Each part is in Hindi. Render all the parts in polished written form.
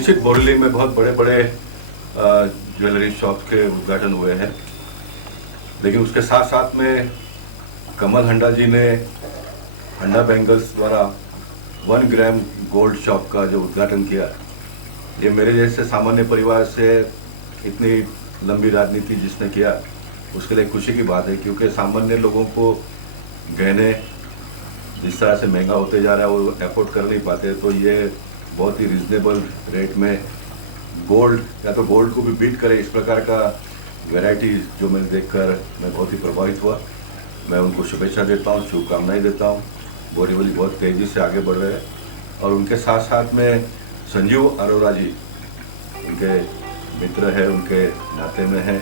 निश्चित बोरीवली में बहुत बड़े बड़े ज्वेलरी शॉप के उद्घाटन हुए हैं, लेकिन उसके साथ साथ में कमल हंडा जी ने हंडा बैंगल्स द्वारा 1 ग्राम गोल्ड शॉप का जो उद्घाटन किया, ये मेरे जैसे सामान्य परिवार से इतनी लंबी राजनीति जिसने किया उसके लिए खुशी की बात है, क्योंकि सामान्य लोगों को गहने जिस तरह से महंगा होते जा रहा है वो अफोर्ड कर नहीं पाते, तो ये बहुत ही रिजनेबल रेट में गोल्ड या तो गोल्ड को भी बीट करे इस प्रकार का वैरायटी जो मैंने देखकर मैं बहुत ही प्रभावित हुआ। मैं उनको शुभेच्छा देता हूँ, शुभकामनाएं देता हूँ। बोरीवली बहुत तेज़ी से आगे बढ़ रहे हैं और उनके साथ साथ में संजीव अरोड़ा जी उनके मित्र हैं, उनके नाते में हैं,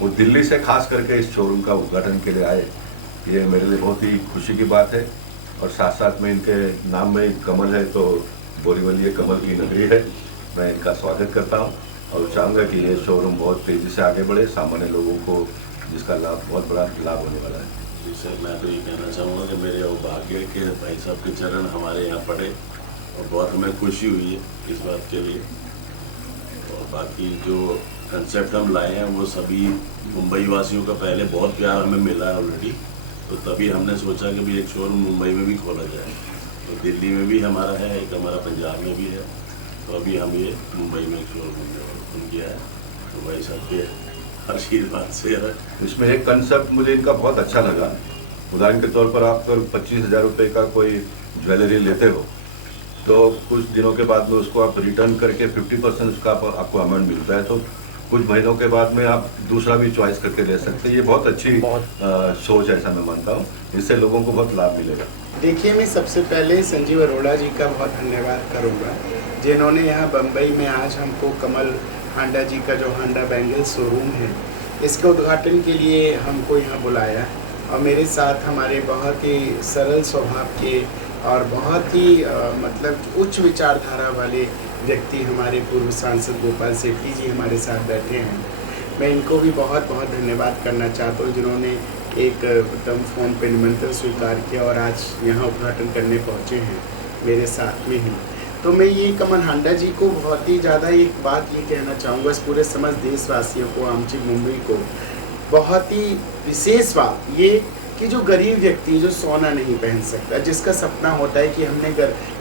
वो दिल्ली से खास करके इस शोरूम का उद्घाटन के लिए आए। ये मेरे लिए बहुत ही खुशी की बात है और साथ साथ में इनके नाम में कमल है तो बोरीवली ये कमल की नगरी है। मैं इनका स्वागत करता हूँ और चाहूँगा कि ये शोरूम बहुत तेज़ी से आगे बढ़े, सामान्य लोगों को जिसका लाभ बहुत बड़ा लाभ होने वाला है। जी सर, मैं तो ये कहना चाहूँगा कि मेरे भाग्य के भाई साहब के चरण हमारे यहाँ पड़े और बहुत हमें खुशी हुई है इस बात के लिए। और बाकी जो कंसेप्ट हम लाए हैं वो सभी मुंबई वासियों का पहले बहुत प्यार हमें मिला है ऑलरेडी, तो तभी हमने सोचा कि भी एक शोरूम मुंबई में भी खोला जाए। तो दिल्ली में भी हमारा है, एक हमारा पंजाब में भी है, तो अभी हम ये मुंबई में एक शोरूम ओपन किया है। तो भाई साहब के हर आशीर्वाद से है। इसमें एक कंसेप्ट मुझे इनका बहुत अच्छा लगा। उदाहरण के तौर पर आप अगर 25,000 रुपये का कोई ज्वेलरी लेते हो तो कुछ दिनों के बाद में उसको आप रिटर्न करके 50% उसका आपको अमाउंट मिलता है, तो कुछ महीनों के बाद में आप दूसरा भी चॉइस करके ले सकते हैं। ये बहुत अच्छी सोच है, ऐसा मैं मानता हूँ। इससे लोगों को बहुत लाभ मिलेगा। देखिए, मैं सबसे पहले संजीव अरोड़ा जी का बहुत धन्यवाद करूँगा, जिन्होंने यहाँ बम्बई में आज हमको कमल हांडा जी का जो हांडा बैंगल शोरूम है इसके उद्घाटन के लिए हमको यहाँ बुलाया और मेरे साथ हमारे बहुत ही सरल स्वभाव के और बहुत ही मतलब उच्च विचारधारा वाले व्यक्ति हमारे पूर्व सांसद गोपाल सेठी जी हमारे साथ बैठे हैं। मैं इनको भी बहुत बहुत धन्यवाद करना चाहता हूँ, जिन्होंने एक एकदम फ़ोन पे निमंत्रण स्वीकार किया और आज यहाँ उद्घाटन करने पहुँचे हैं मेरे साथ में ही। तो मैं ये कमल हांडा जी को बहुत ही ज़्यादा एक बात ये कहना चाहूँगा, इस पूरे समस्त देशवासियों को, आमची मुंबई को, बहुत ही विशेष बात ये कि जो गरीब व्यक्ति जो सोना नहीं पहन सकता, जिसका सपना होता है कि हमने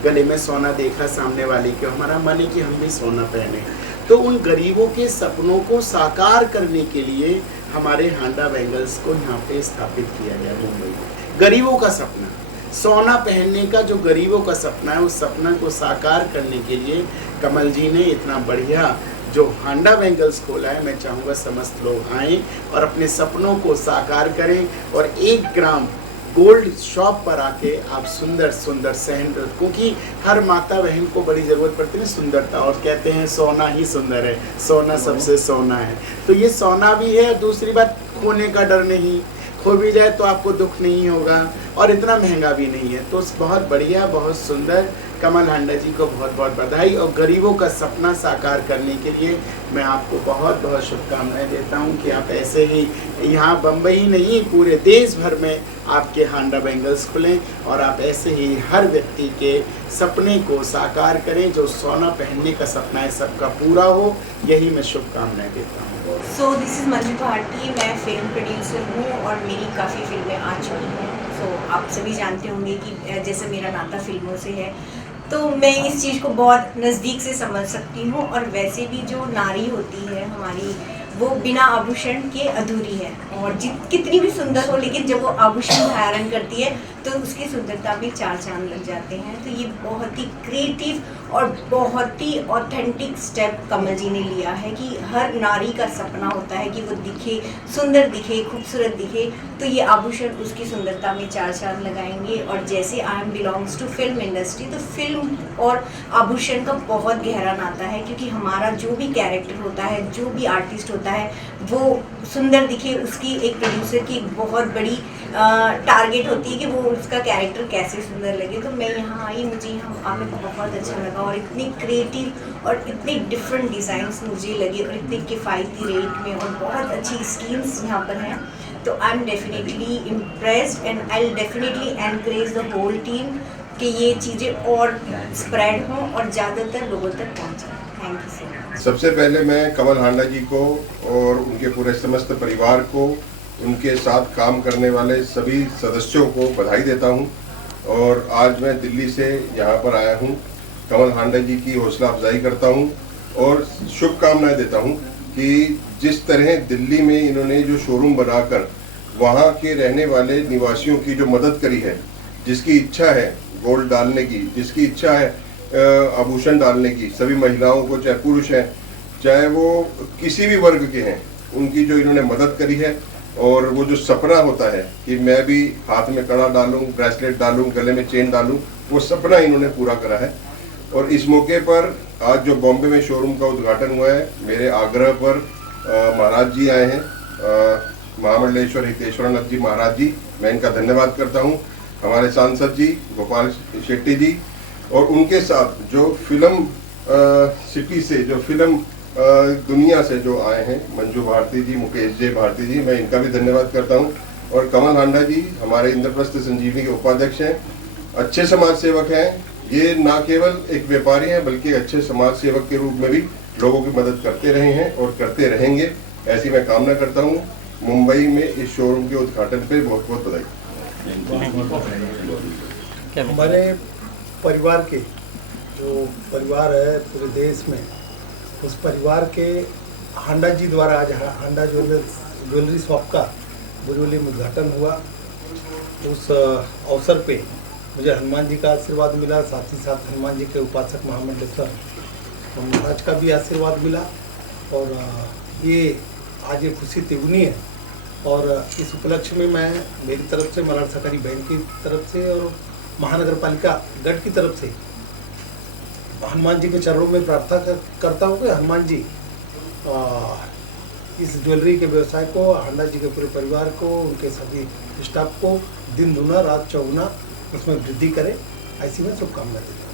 गले में सोना देखा सामने वाले के, हमारा मन है कि हम भी सोना पहने, तो उन गरीबों के सपनों को साकार करने के लिए हमारे हांडा बैंगल्स को यहाँ पे स्थापित किया गया मुंबई में। गरीबों का सपना सोना पहनने का, जो गरीबों का सपना है, उस सपना को साकार करने के लिए कमल जी ने इतना बढ़िया जो हांडा बैंगल्स खोला है। मैं चाहूँगा समस्त लोग आएँ और अपने सपनों को साकार करें और 1 ग्राम गोल्ड शॉप पर आके आप सुंदर सुंदर सहन, क्योंकि हर माता बहन को बड़ी ज़रूरत पड़ती है सुंदरता, और कहते हैं सोना ही सुंदर है, सोना सबसे सोना है। तो ये सोना भी है। दूसरी बात, खोने का डर नहीं, खो भी जाए तो आपको दुख नहीं होगा और इतना महंगा भी नहीं है। तो बहुत बढ़िया, बहुत सुंदर। कमल हांडा जी को बहुत बहुत बधाई और गरीबों का सपना साकार करने के लिए मैं आपको बहुत बहुत शुभकामनाएं देता हूं कि आप ऐसे ही यहाँ बम्बई नहीं पूरे देश भर में आपके हांडा बैंगल्स खुलें और आप ऐसे ही हर व्यक्ति के सपने को साकार करें। जो सोना पहनने का सपना है सबका पूरा हो, यही मैं शुभकामनाएं देता हूँ। So this is Manju Bharti, मैं फिल्म प्रोड्यूसर हूँ और मेरी काफ़ी फिल्में आ चुकी हैं। सो आप सभी जानते होंगे कि जैसे मेरा नाता फिल्मों से है, तो मैं इस चीज़ को बहुत नज़दीक से समझ सकती हूँ। और वैसे भी जो नारी होती है हमारी, वो बिना आभूषण के अधूरी है, और कितनी भी सुंदर हो लेकिन जब वो आभूषण धारण करती है तो उसकी सुंदरता में 4 चांद लग जाते हैं। तो ये बहुत ही क्रिएटिव और बहुत ही ऑथेंटिक स्टेप कमल जी ने लिया है कि हर नारी का सपना होता है कि वो दिखे, सुंदर दिखे, खूबसूरत दिखे, तो ये आभूषण उसकी सुंदरता में 4 चांद लगाएंगे। और जैसे I am belongs to film industry, तो फिल्म और आभूषण का बहुत गहरा नाता है, क्योंकि हमारा जो भी कैरेक्टर होता है, जो भी आर्टिस्ट होता है, वो सुंदर दिखे, उसकी एक प्रोड्यूसर की एक बहुत बड़ी टारगेट होती है कि वो उसका कैरेक्टर कैसे सुंदर लगे। तो मैं यहाँ आई, मुझे यहाँ आने को बहुत अच्छा लगा और इतनी क्रिएटिव और इतनी डिफरेंट डिज़ाइंस मुझे लगे और इतने किफ़ायती रेट में और बहुत अच्छी स्कीम्स यहाँ पर हैं। तो I am definitely impressed and I will definitely encourage the whole team कि ये चीज़ें और स्प्रेड हों और ज़्यादातर लोगों तक पहुँचें। Thank you so much. सबसे पहले मैं कमल हांडा जी को और उनके पूरे समस्त परिवार को, उनके साथ काम करने वाले सभी सदस्यों को बधाई देता हूं। और आज मैं दिल्ली से यहाँ पर आया हूं, कमल हांडा जी की हौसला अफजाई करता हूं और शुभकामनाएं देता हूं कि जिस तरह दिल्ली में इन्होंने जो शोरूम बनाकर वहाँ के रहने वाले निवासियों की जो मदद करी है, जिसकी इच्छा है गोल्ड डालने की, जिसकी इच्छा है आभूषण डालने की, सभी महिलाओं को, चाहे पुरुष हैं चाहे वो किसी भी वर्ग के हैं, उनकी जो इन्होंने मदद करी है। और वो जो सपना होता है कि मैं भी हाथ में कड़ा डालूं, ब्रेसलेट डालूं, गले में चेन डालूं, वो सपना इन्होंने पूरा करा है। और इस मौके पर आज जो बॉम्बे में शोरूम का उद्घाटन हुआ है, मेरे आग्रह पर महाराज जी आए हैं, महामंडलेश्वर हितेश्वरनाथ जी महाराज जी, मैं इनका धन्यवाद करता हूँ। हमारे सांसद जी गोपाल शेट्टी जी और उनके साथ जो फिल्म सिटी से, जो फिल्म दुनिया से जो आए हैं, मंजू भारती जी, मुकेश जय भारती जी, मैं इनका भी धन्यवाद करता हूं। और कमल हांडा जी हमारे इंद्रप्रस्थ संजीवनी के उपाध्यक्ष हैं, अच्छे समाज सेवक हैं। ये ना केवल एक व्यापारी हैं बल्कि अच्छे समाज सेवक के रूप में भी लोगों की मदद करते रहे हैं और करते रहेंगे, ऐसी मैं कामना करता हूँ। मुंबई में इस शोरूम के उद्घाटन पे बहुत बहुत बधाई। हमारे परिवार के जो परिवार है पूरे देश में, उस परिवार के हांडा जी द्वारा आज हांडा ज्वेलरी शॉप का बुजुर्ली में उद्घाटन हुआ। उस अवसर पे मुझे हनुमान जी का आशीर्वाद मिला, साथ ही साथ हनुमान जी के उपासक महामंडलेश्वर महाराज का भी आशीर्वाद मिला। और ये आज ये खुशी तिगुनी है। और इस उपलक्ष्य में मैं मेरी तरफ से, मलाड सहकारी बैंक की तरफ से और महानगर पालिका गढ़ की तरफ से हनुमान जी के चरणों में प्रार्थना करता हूँ कि हनुमान जी इस ज्वेलरी के व्यवसाय को, हांडा जी के पूरे परिवार को, उनके सभी स्टाफ को दिन दुना रात चौगुना उसमें वृद्धि करे, ऐसी मैं शुभकामना देता हूँ।